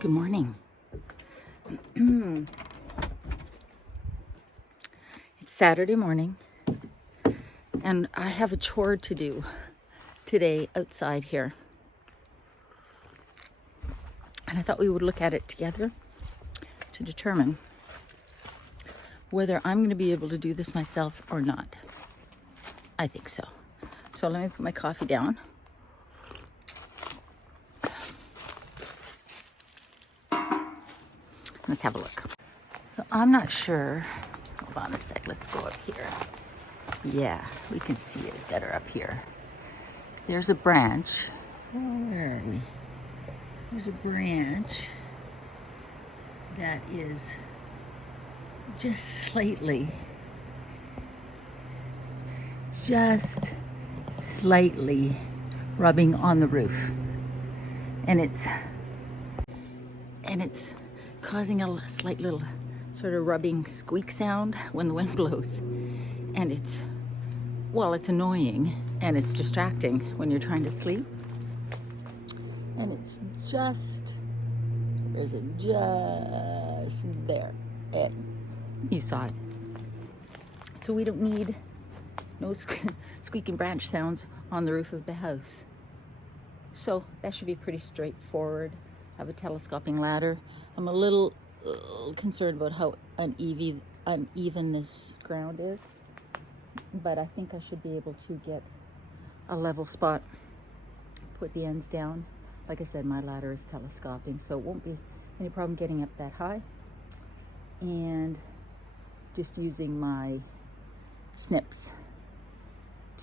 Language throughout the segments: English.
Good morning. It's Saturday morning, and I have a chore to do today outside here. And I thought we would look at it together to determine whether I'm going to be able to do this myself or not. I think so. So let me put my coffee down. Let's have a look. So I'm not sure. Hold on a sec. Let's go up here. Yeah, we can see it better up here. There's a branch. Oh, where are we? There's a branch that is just slightly rubbing on the roof. And it's causing a slight little sort of rubbing squeak sound when the wind blows. And it's annoying and it's distracting when you're trying to sleep. And it's just, where's it? Just there. And you saw it. So we don't need no squeaking branch sounds on the roof of the house. So that should be pretty straightforward. Have a telescoping ladder. I'm a little concerned about how uneven this ground is, but I think I should be able to get a level spot, put the ends down. Like I said, my ladder is telescoping, so it won't be any problem getting up that high. And just using my snips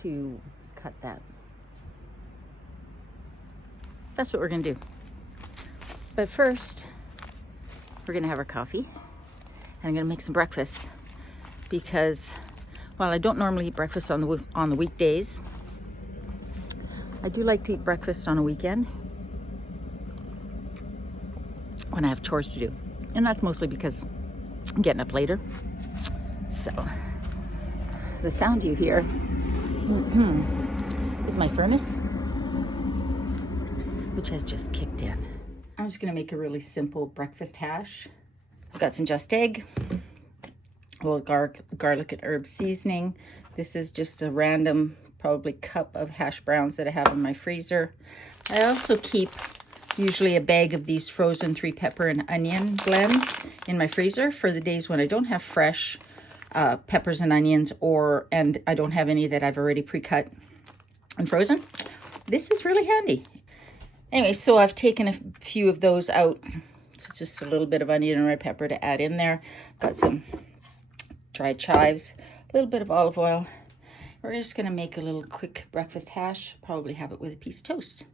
to cut that. That's what we're gonna do. But first, we're gonna have our coffee, and I'm gonna make some breakfast because while I don't normally eat breakfast on the weekdays, I do like to eat breakfast on a weekend when I have chores to do, and that's mostly because I'm getting up later. So the sound you hear is my furnace, which has just kicked in. I'm just gonna make a really simple breakfast hash. I've got some just egg, a little garlic and herb seasoning. This is just a random, probably cup of hash browns that I have in my freezer. I also keep usually a bag of these frozen 3 pepper and onion blends in my freezer for the days when I don't have fresh peppers and onions, and I don't have any that I've already pre-cut and frozen. This is really handy. Anyway, so I've taken a few of those out. It's just a little bit of onion and red pepper to add in there. Got some dried chives, a little bit of olive oil. We're just gonna make a little quick breakfast hash, probably have it with a piece of toast.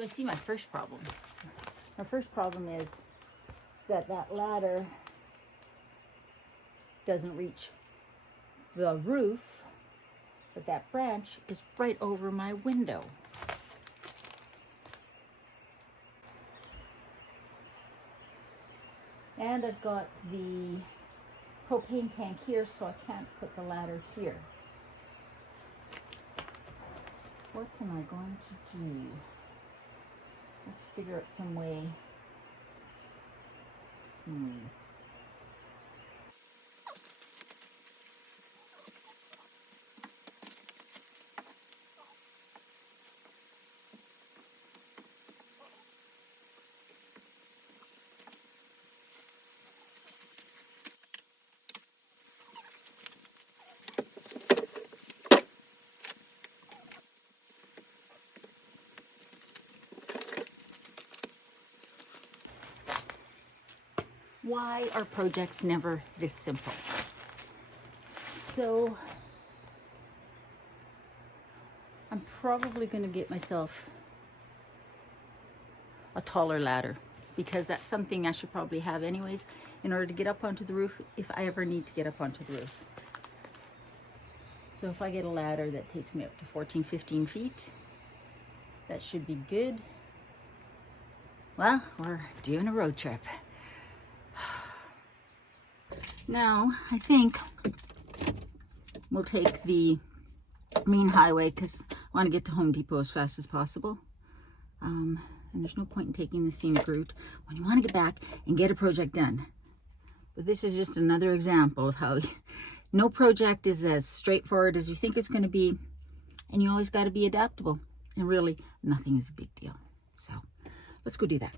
So I see my first problem. My first problem is that ladder doesn't reach the roof, but that branch is right over my window. And I've got the propane tank here, so I can't put the ladder here. What am I going to do? I have to figure out some way. Why are projects never this simple? So I'm probably going to get myself a taller ladder, because that's something I should probably have anyways in order to get up onto the roof if I ever need to get up onto the roof. So if I get a ladder that takes me up to 14, 15 feet, that should be good. Well, we're doing a road trip. Now, I think we'll take the main highway because I want to get to Home Depot as fast as possible. And there's no point in taking the scenic route when you want to get back and get a project done. But this is just another example of how no project is as straightforward as you think it's going to be. And you always got to be adaptable. And really, nothing is a big deal. So let's go do that.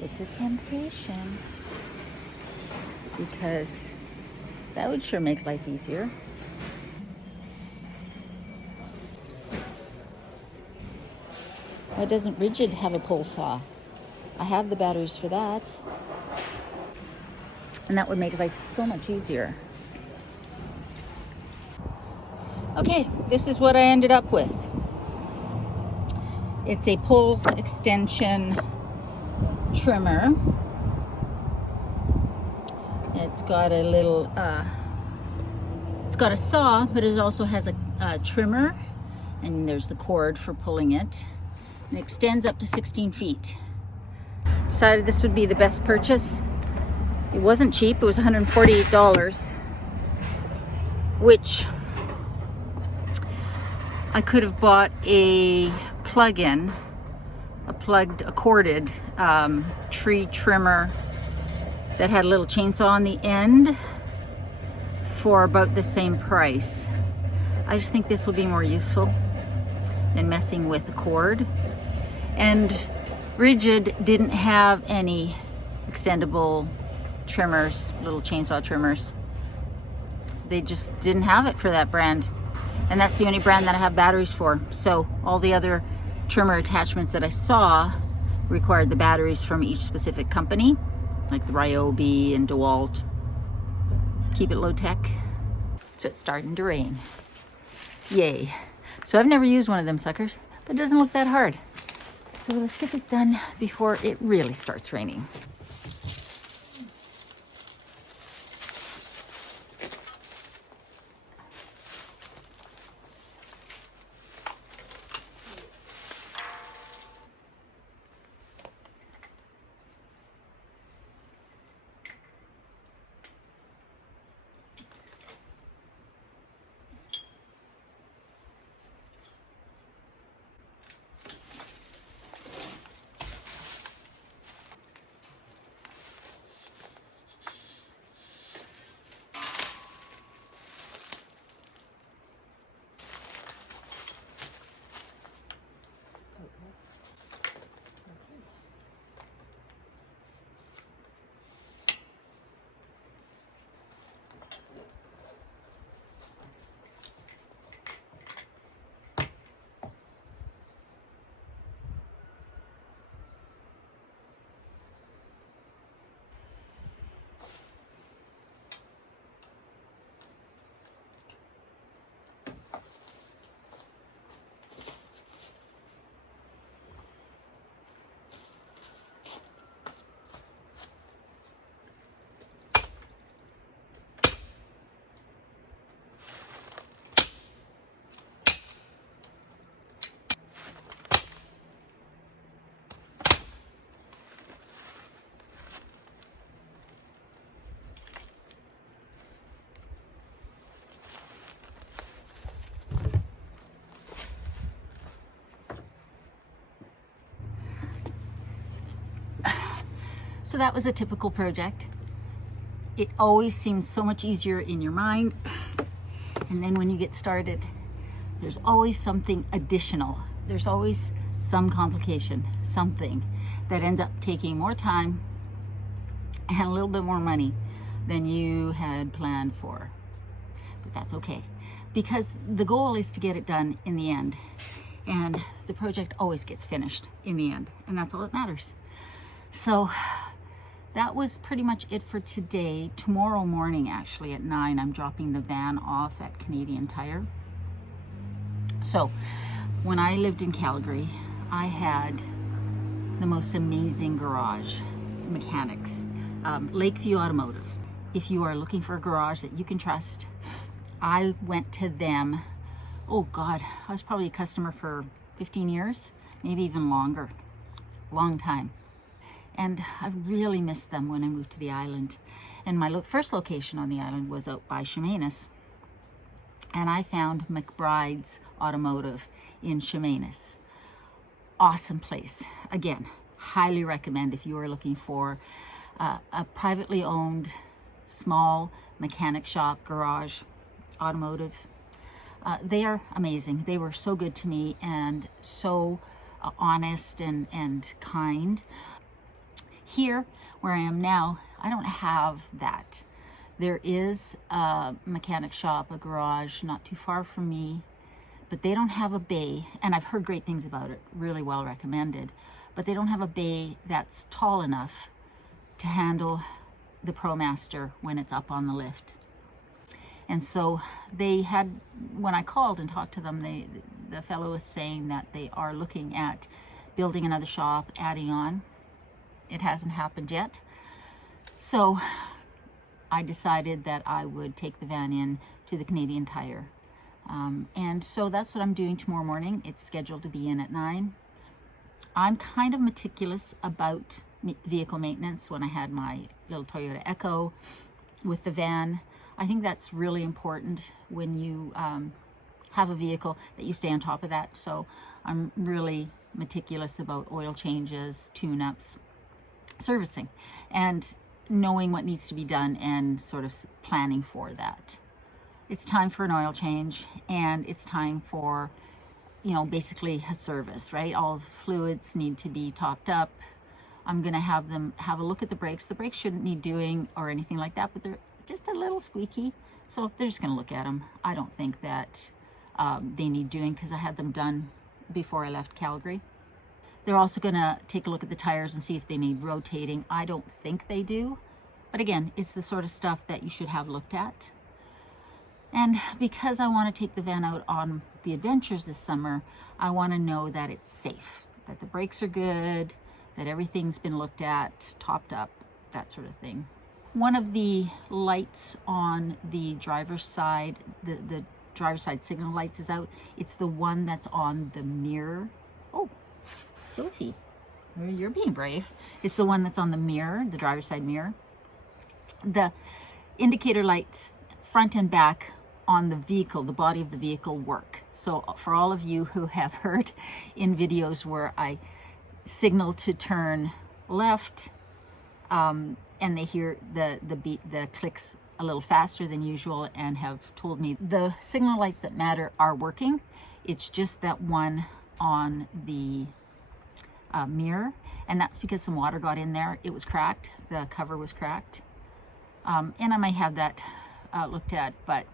It's a temptation, because that would sure make life easier. Why doesn't Rigid have a pole saw? I have the batteries for that. And that would make life so much easier. Okay, this is what I ended up with. It's a pole extension trimmer. It's got a little, it's got a saw, but it also has a trimmer, and there's the cord for pulling it. And it extends up to 16 feet. Decided this would be the best purchase. It wasn't cheap, it was $148, which I could have bought a plug-in, a corded tree trimmer that had a little chainsaw on the end for about the same price. I just think this will be more useful than messing with a cord. And Rigid didn't have any extendable trimmers, little chainsaw trimmers. They just didn't have it for that brand. And that's the only brand that I have batteries for. So all the other trimmer attachments that I saw required the batteries from each specific company, like the Ryobi and DeWalt. Keep it low tech. So it's starting to rain. Yay. So I've never used one of them suckers, but it doesn't look that hard. So let's get this done before it really starts raining. So that was a typical project. It always seems so much easier in your mind, and then when you get started, there's always something additional. There's always some complication, something that ends up taking more time and a little bit more money than you had planned for. But that's okay, because the goal is to get it done in the end, and the project always gets finished in the end, and that's all that matters. So that was pretty much it for today. Tomorrow morning, actually at 9, I'm dropping the van off at Canadian Tire. So when I lived in Calgary, I had the most amazing garage mechanics. Lakeview Automotive. If you are looking for a garage that you can trust, I went to them. Oh God, I was probably a customer for 15 years, maybe even longer. Long time. And I really missed them when I moved to the island. And my first location on the island was out by Chemainus. And I found McBride's Automotive in Chemainus. Awesome place. Again, highly recommend if you are looking for a privately owned, small mechanic shop, garage, automotive. They are amazing. They were so good to me and so honest and kind. Here, where I am now, I don't have that. There is a mechanic shop, a garage, not too far from me, but they don't have a bay, and I've heard great things about it, really well recommended, but they don't have a bay that's tall enough to handle the ProMaster when it's up on the lift. And so they had, when I called and talked to them, the fellow was saying that they are looking at building another shop, adding on. It hasn't happened yet. So I decided that I would take the van in to the Canadian Tire. And so that's what I'm doing tomorrow morning. It's scheduled to be in at 9. I'm kind of meticulous about vehicle maintenance. When I had my little Toyota Echo with the van, I think that's really important when you have a vehicle, that you stay on top of that. So I'm really meticulous about oil changes, tune-ups, servicing, and knowing what needs to be done and sort of planning for that. It's time for an oil change, and it's time for, you know, basically a service, right? All fluids need to be topped up. I'm going to have them have a look at the brakes. The brakes shouldn't need doing or anything like that, but they're just a little squeaky. So they're just going to look at them. I don't think that they need doing, because I had them done before I left Calgary. They're also going to take a look at the tires and see if they need rotating. I don't think they do. But again, it's the sort of stuff that you should have looked at. And because I want to take the van out on the adventures this summer, I want to know that it's safe, that the brakes are good, that everything's been looked at, topped up, that sort of thing. One of the lights on the driver's side, the driver's side signal lights is out. It's the one that's on the mirror. Oh, Sophie, you're being brave. It's the one that's on the mirror, the driver's side mirror. The indicator lights front and back on the vehicle, the body of the vehicle, work. So for all of you who have heard in videos where I signal to turn left, and they hear the beat, the clicks a little faster than usual, and have told me the signal lights that matter are working. It's just that one on the mirror, and that's because some water got in there. It was cracked, the cover was cracked, and I might have that looked at, but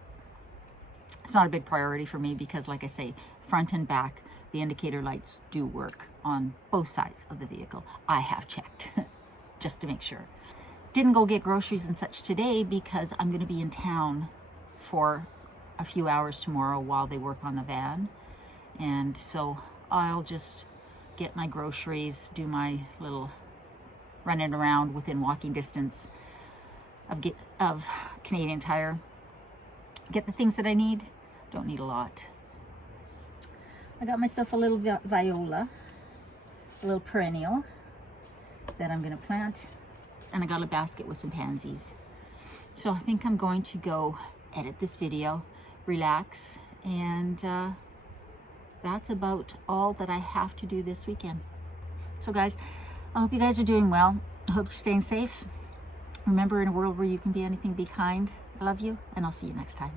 it's not a big priority for me, because like I say, front and back, the indicator lights do work on both sides of the vehicle. I have checked just to make sure. Didn't go get groceries and such today because I'm going to be in town for a few hours tomorrow while they work on the van, and so I'll just get my groceries, do my little running around within walking distance of Canadian Tire, get the things that I need. Don't need a lot. I got myself a little viola, a little perennial that I'm going to plant, and I got a basket with some pansies. So I think I'm going to go edit this video, relax, and that's about all that I have to do this weekend. So guys, I hope you guys are doing well. I hope you're staying safe. Remember, in a world where you can be anything, be kind. I love you, and I'll see you next time.